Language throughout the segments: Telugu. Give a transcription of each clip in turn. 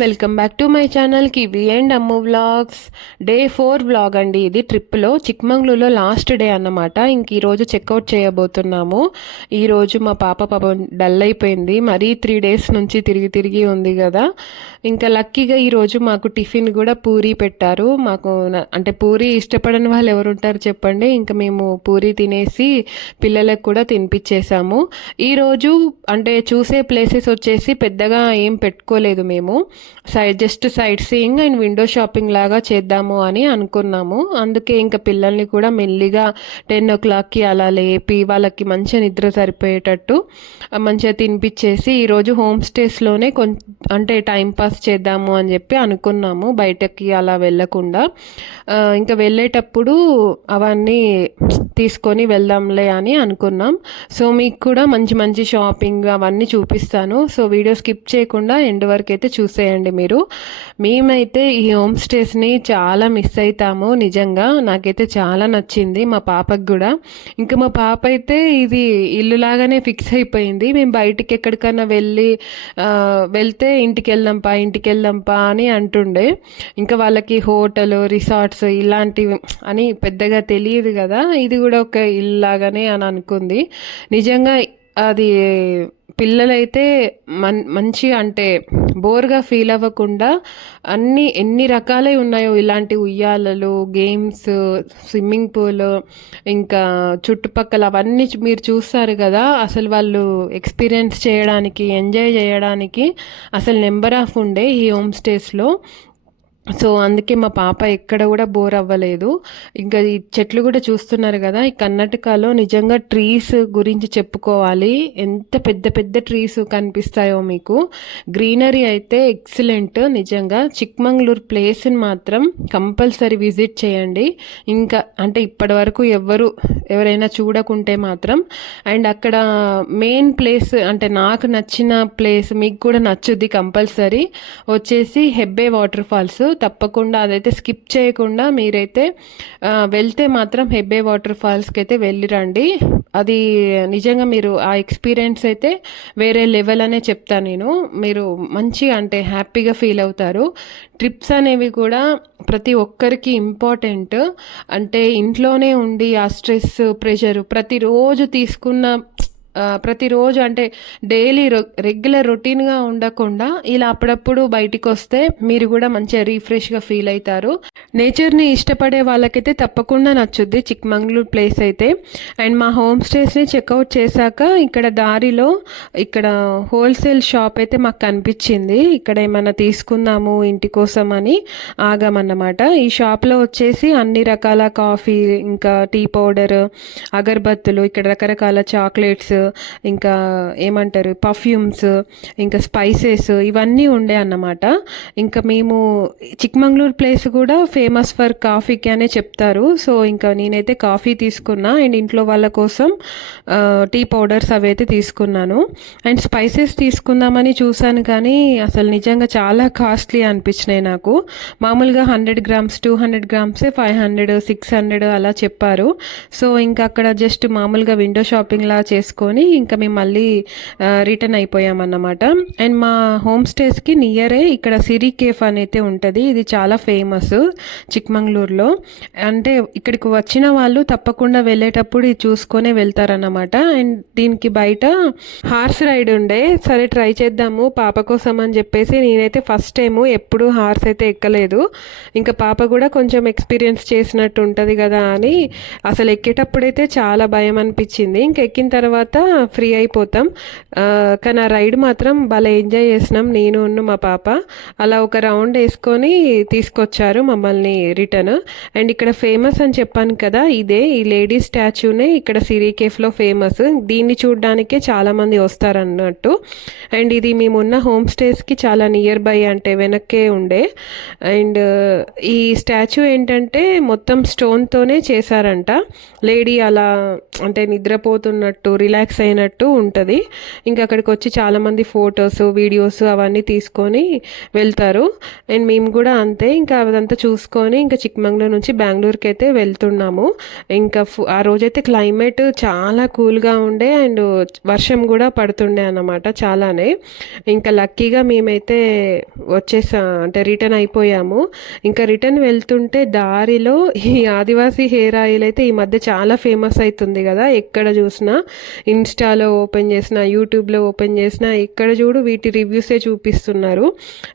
Welcome back to my channel kiwi and Ammu vlogs. Day 4 vlog అండి ఇది. ట్రిప్లో చిక్మంగళూరులో లాస్ట్ డే అన్నమాట. ఇంక ఈరోజు చెక్అవుట్ చేయబోతున్నాము. ఈరోజు మా పాప డల్ అయిపోయింది, మరీ 3 days నుంచి తిరిగి ఉంది కదా. ఇంకా లక్కీగా ఈరోజు మాకు టిఫిన్ కూడా పూరీ పెట్టారు. మాకు అంటే పూరీ ఇష్టపడని వాళ్ళు ఎవరు ఉంటారు చెప్పండి. ఇంకా మేము పూరీ తినేసి పిల్లలకు కూడా తినిపించేసాము. ఈరోజు అంటే చూసే ప్లేసెస్ వచ్చేసి పెద్దగా ఏం పెట్టుకోలేదు మేము. Just sight seeing and window shopping లాగా చేద్దాము అని అనుకున్నాము. అందుకే ఇంకా పిల్లల్ని కూడా మెల్లిగా 10 o'clockకి అలా లేపి వాళ్ళకి మంచిగా నిద్ర సరిపోయేటట్టు మంచిగా తినిపించేసి ఈరోజు హోమ్ స్టేస్లోనే అంటే టైంపాస్ చేద్దాము అని చెప్పి అనుకున్నాము, బయటకి అలా వెళ్ళకుండా. ఇంకా వెళ్ళేటప్పుడు అవన్నీ తీసుకొని వెళ్దాంలే అని అనుకున్నాం. సో మీకు కూడా మంచి మంచి షాపింగ్ అవన్నీ చూపిస్తాను. సో వీడియో స్కిప్ చేయకుండా ఎండ్ వరకు అయితే చూసేయండి మీరు. మేమైతే ఈ హోమ్ స్టేస్ని చాలా మిస్ అవుతాము. నిజంగా నాకైతే చాలా నచ్చింది, మా పాపకు కూడా. ఇంకా మా పాప అయితే ఇది ఇల్లు లాగానే ఫిక్స్ అయిపోయింది. మేము బయటికి ఎక్కడికైనా వెళ్తే ఇంటికి వెళ్దాంపా అని అంటుండే. ఇంకా వాళ్ళకి హోటల్ రిసార్ట్స్ ఇలాంటివి అని పెద్దగా తెలియదు కదా, ఇది కూడా ఒక ఇల్లు లాగానే అని అనుకుంది. నిజంగా అది పిల్లలైతే మంచి అంటే బోర్గా ఫీల్ అవ్వకుండా ఎన్ని రకాలై ఉన్నాయో ఇలాంటి ఉయ్యాలలు, గేమ్స్, స్విమ్మింగ్ పూల్, ఇంకా చుట్టుపక్కల అవన్నీ మీరు చూస్తారు కదా. అసలు వాళ్ళు ఎక్స్పీరియన్స్ చేయడానికి, ఎంజాయ్ చేయడానికి అసలు నెంబర్ ఆఫ్ ఉండే ఈ హోమ్ స్టేస్లో. సో అందుకే మా పాప ఎక్కడ కూడా బోర్ అవ్వలేదు. ఇంకా ఈ చెట్లు కూడా చూస్తున్నారు కదా, ఈ కర్ణాటకలో నిజంగా ట్రీస్ గురించి చెప్పుకోవాలి. ఎంత పెద్ద పెద్ద ట్రీస్ కనిపిస్తాయో మీకు. గ్రీనరీ అయితే ఎక్సలెంట్. నిజంగా చిక్మంగళూరు ప్లేస్ని మాత్రం కంపల్సరీ విజిట్ చేయండి. ఇంకా అంటే ఇప్పటి వరకు ఎవరైనా చూడకుంటే మాత్రం. అండ్ అక్కడ మెయిన్ ప్లేస్ అంటే నాకు నచ్చిన ప్లేస్, మీకు కూడా నచ్చుద్ది కంపల్సరీ, వచ్చేసి హెబ్బే వాటర్ ఫాల్స్. తప్పకుండా అదైతే స్కిప్ చేయకుండా మీరైతే వెళ్తే మాత్రం హెబ్బే వాటర్ ఫాల్స్కి అయితే వెళ్ళిరండి. అది నిజంగా మీరు ఆ ఎక్స్పీరియన్స్ అయితే వేరే లెవెల్ అనే చెప్తాను నేను. మీరు మంచిగా అంటే హ్యాపీగా ఫీల్ అవుతారు. ట్రిప్స్ అనేవి కూడా ప్రతి ఒక్కరికి ఇంపార్టెంట్. అంటే ఇంట్లోనే ఉండి ఆ స్ట్రెస్, ప్రెషర్ ప్రతిరోజు అంటే డైలీ రెగ్యులర్ రొటీన్గా ఉండకుండా ఇలా అప్పుడప్పుడు బయటికి వస్తే మీరు కూడా మంచిగా రీఫ్రెష్గా ఫీల్ అవుతారు. నేచర్ని ఇష్టపడే వాళ్ళకైతే తప్పకుండా నచ్చుద్ది చిక్మంగళూరు ప్లేస్ అయితే. అండ్ మా హోమ్ స్టేస్ని చెక్అవుట్ చేశాక ఇక్కడ దారిలో ఇక్కడ హోల్సేల్ షాప్ అయితే మాకు కనిపించింది. ఇక్కడ ఏమైనా తీసుకుందాము ఇంటి కోసం అని ఆగామన్నమాట. ఈ షాప్లో వచ్చేసి అన్ని రకాల కాఫీ, ఇంకా టీ పౌడర్, అగరబత్తులు, ఇక్కడ రకరకాల చాక్లెట్స్, ఇంకా ఏమంటారు పర్ఫ్యూమ్స్, ఇంకా స్పైసెస్ ఇవన్నీ ఉండే అన్నమాట. ఇంకా మేము చిక్మంగళూరు ప్లేస్ కూడా ఫేమస్ ఫర్ కాఫీకి అనే చెప్తారు. సో ఇంకా నేనైతే కాఫీ తీసుకున్నా అండ్ ఇంట్లో వాళ్ళ కోసం టీ పౌడర్స్ అవైతే తీసుకున్నాను. అండ్ స్పైసెస్ తీసుకుందామని చూసాను కానీ అసలు నిజంగా చాలా కాస్ట్లీ అనిపించినాయి నాకు. మామూలుగా 100 grams 200 grams 500 600 అలా చెప్పారు. సో ఇంకా అక్కడ జస్ట్ మామూలుగా విండో షాపింగ్ లా చేసుకొని ఇంకా మేము మళ్ళీ రిటర్న్ అయిపోయామన్నమాట. అండ్ మా హోమ్ స్టేస్కి నియరే ఇక్కడ సిరి కేఫ్ అనేది ఉంటుంది. ఇది చాలా ఫేమస్ చిక్మంగళూరులో. అంటే ఇక్కడికి వచ్చిన వాళ్ళు తప్పకుండా వెళ్ళేటప్పుడు ఇది చూసుకొనే వెళ్తారన్నమాట. అండ్ దీనికి బయట హార్స్ రైడ్ ఉండే. సరే ట్రై చేద్దాము పాప కోసం అని చెప్పేసి నేనైతే ఫస్ట్ టైము ఎప్పుడు హార్స్ అయితే ఎక్కలేదు. ఇంకా పాప కూడా కొంచెం ఎక్స్పీరియన్స్ చేసినట్టు ఉంటుంది కదా అని అసలు ఎక్కేటప్పుడైతే చాలా భయం అనిపించింది. ఇంకా ఎక్కిన తర్వాత ఫ్రీ అయిపోతాం. కానీ ఆ రైడ్ మాత్రం భలే ఎంజాయ్ చేసినాం నేను మా పాప. అలా ఒక రౌండ్ వేసుకొని తీసుకొచ్చారు మమ్మల్ని రిటర్న్. అండ్ ఇక్కడ ఫేమస్ అని చెప్పాను కదా, ఇదే ఈ లేడీ స్టాచ్యూనే ఇక్కడ సిరి కేఫ్లో ఫేమస్. దీన్ని చూడడానికే చాలామంది వస్తారన్నట్టు. అండ్ ఇది మేమున్న హోమ్ స్టేస్కి చాలా నియర్ బై, అంటే వెనక్కే ఉండే. అండ్ ఈ స్టాచ్యూ ఏంటంటే మొత్తం స్టోన్తోనే చేశారంట. లేడీ అలా అంటే నిద్రపోతున్నట్టు రిలాక్స్ రిలాక్స్ అయినట్టు ఉంటుంది. ఇంకా అక్కడికి వచ్చి చాలామంది ఫొటోస్ వీడియోస్ అవన్నీ తీసుకొని వెళ్తారు. అండ్ మేము కూడా అంతే, ఇంకా అదంతా చూసుకొని ఇంకా చిక్మంగళూరు నుంచి బెంగళూరుకి అయితే వెళ్తున్నాము. ఇంకా ఆ రోజైతే క్లైమేట్ చాలా కూల్గా ఉండే అండ్ వర్షం కూడా పడుతుండే అన్నమాట చాలానే. ఇంకా లక్కీగా మేమైతే అంటే రిటర్న్ అయిపోయాము. ఇంకా రిటర్న్ వెళ్తుంటే దారిలో ఈ ఆదివాసీ హెయిర్ ఆయిల్ అయితే ఈ మధ్య చాలా ఫేమస్ అవుతుంది కదా, ఎక్కడ చూసినా ఇన్స్టాలో ఓపెన్ చేసినా యూట్యూబ్లో ఓపెన్ చేసినా ఎక్కడ చూడు వీటి రివ్యూసే చూపిస్తున్నారు.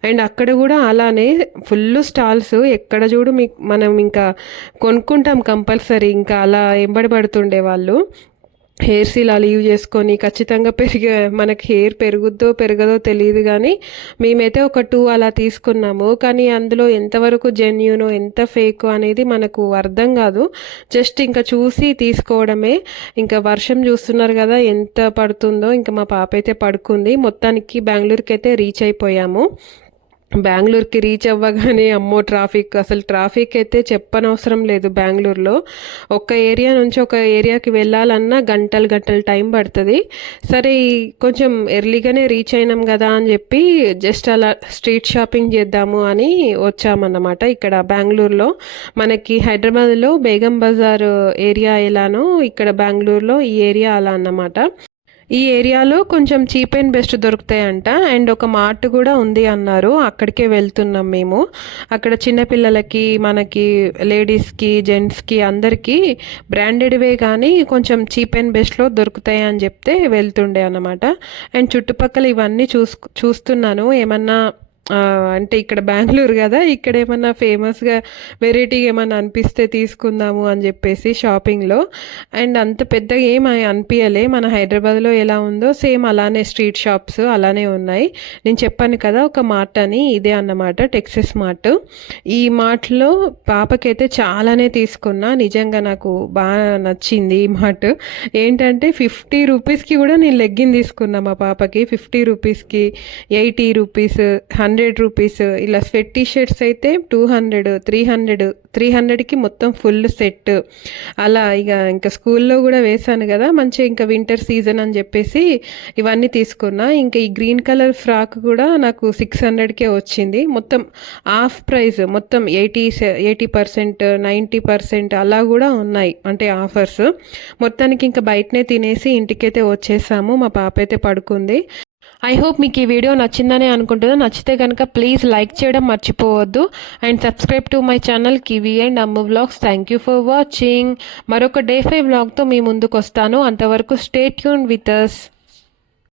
అండ్ అక్కడ కూడా అలానే ఫుల్ స్టాల్స్, ఎక్కడ చూడు మనం ఇంకా కొనుక్కుంటాం కంపల్సరీ. ఇంకా అలా ఎంబడి పడుతుండే వాళ్ళు హెయిర్స్ ఇలా లీవ్ చేసుకొని ఖచ్చితంగా మనకి హెయిర్ పెరగదో తెలియదు, కానీ మేమైతే ఒక 2 అలా తీసుకున్నాము. కానీ అందులో ఎంతవరకు జెన్యూనో ఎంత ఫేక్ అనేది మనకు అర్థం కాదు. జస్ట్ ఇంకా చూసి తీసుకోవడమే. ఇంకా వర్షం చూస్తున్నారు కదా ఎంత పడుతుందో. ఇంకా మా పాప అయితే పడుకుంది. మొత్తానికి బెంగళూరుకి అయితే రీచ్ అయిపోయాము. బెంగళూరుకి రీచ్ అవ్వగానే అమ్మో అసలు ట్రాఫిక్ అయితే చెప్పనవసరం లేదు. బెంగళూరులో ఒక ఏరియా నుంచి ఒక ఏరియాకి వెళ్ళాలన్నా గంటలు టైం పడుతుంది. సరే కొంచెం ఎర్లీగానే రీచ్ అయినాం కదా అని చెప్పి జస్ట్ అలా స్ట్రీట్ షాపింగ్ చేద్దాము అని వచ్చామన్నమాట. ఇక్కడ బెంగళూరులో మనకి హైదరాబాద్లో బేగం బజార్ ఏరియా ఎలానో ఇక్కడ బెంగళూరులో ఈ ఏరియా అలా అన్నమాట. ఈ ఏరియాలో కొంచెం చీప్ అండ్ బెస్ట్ దొరుకుతాయంట. అండ్ ఒక మార్ట్ కూడా ఉంది అన్నారు, అక్కడికే వెళ్తున్నాం మేము. అక్కడ చిన్నపిల్లలకి మనకి లేడీస్కి జెంట్స్కి అందరికీ బ్రాండెడ్వే కానీ కొంచెం చీప్ అండ్ బెస్ట్లో దొరుకుతాయి అని చెప్తే వెళ్తుండే అన్నమాట. అండ్ చుట్టుపక్కల ఇవన్నీ చూస్తున్నాను ఏమన్నా అంటే ఇక్కడ బెంగళూరు కదా, ఇక్కడ ఏమన్నా ఫేమస్గా వెరైటీగా ఏమన్నా అనిపిస్తే తీసుకుందాము అని చెప్పేసి షాపింగ్లో. అండ్ అంత పెద్దగా ఏం అనిపించలే, మన హైదరాబాద్లో ఎలా ఉందో సేమ్ అలానే స్ట్రీట్ షాప్స్ అలానే ఉన్నాయి. నేను చెప్పాను కదా ఒక మార్ట్ అని, ఇదే అన్నమాట టెక్సస్ మార్ట్. ఈ మార్ట్లో పాపకైతే చాలానే తీసుకున్నా, నిజంగా నాకు బాగా నచ్చింది ఈ మార్ట్. ఏంటంటే 50 రూపీస్కి కూడా నేను లెగ్గిన్ తీసుకున్నా మా పాపకి. 50 రూపీస్కి 80 రూపీస్ 100 రూపీస్. ఇలా స్వెట్ టీషర్ట్స్ అయితే 200 300కి మొత్తం ఫుల్ సెట్. అలా ఇంకా స్కూల్లో కూడా వేశాను కదా మంచిగా, ఇంకా వింటర్ సీజన్ అని చెప్పేసి ఇవన్నీ తీసుకున్నా. ఇంకా ఈ గ్రీన్ కలర్ ఫ్రాక్ కూడా నాకు 600కే వచ్చింది. మొత్తం హాఫ్ ప్రైస్, మొత్తం 80% 90% అలా కూడా ఉన్నాయి అంటే ఆఫర్స్. మొత్తానికి ఇంకా బయటనే తినేసి ఇంటికైతే వచ్చేసాము. మా పాప అయితే పడుకుంది. ఐ హోప్ మీకు ఈ వీడియో నచ్చిందని అనుకుంటున్నాను. నచ్చితే కనుక ప్లీజ్ లైక్ చేయడం మర్చిపోవద్దు. And subscribe to my channel kiwi and Ammu vlogs. Thank you for watching. మరొక డే 5 వ్లాగ్తో మీ ముందుకు వస్తాను. అంతవరకు స్టే ట్యూన్ విత్ అస్.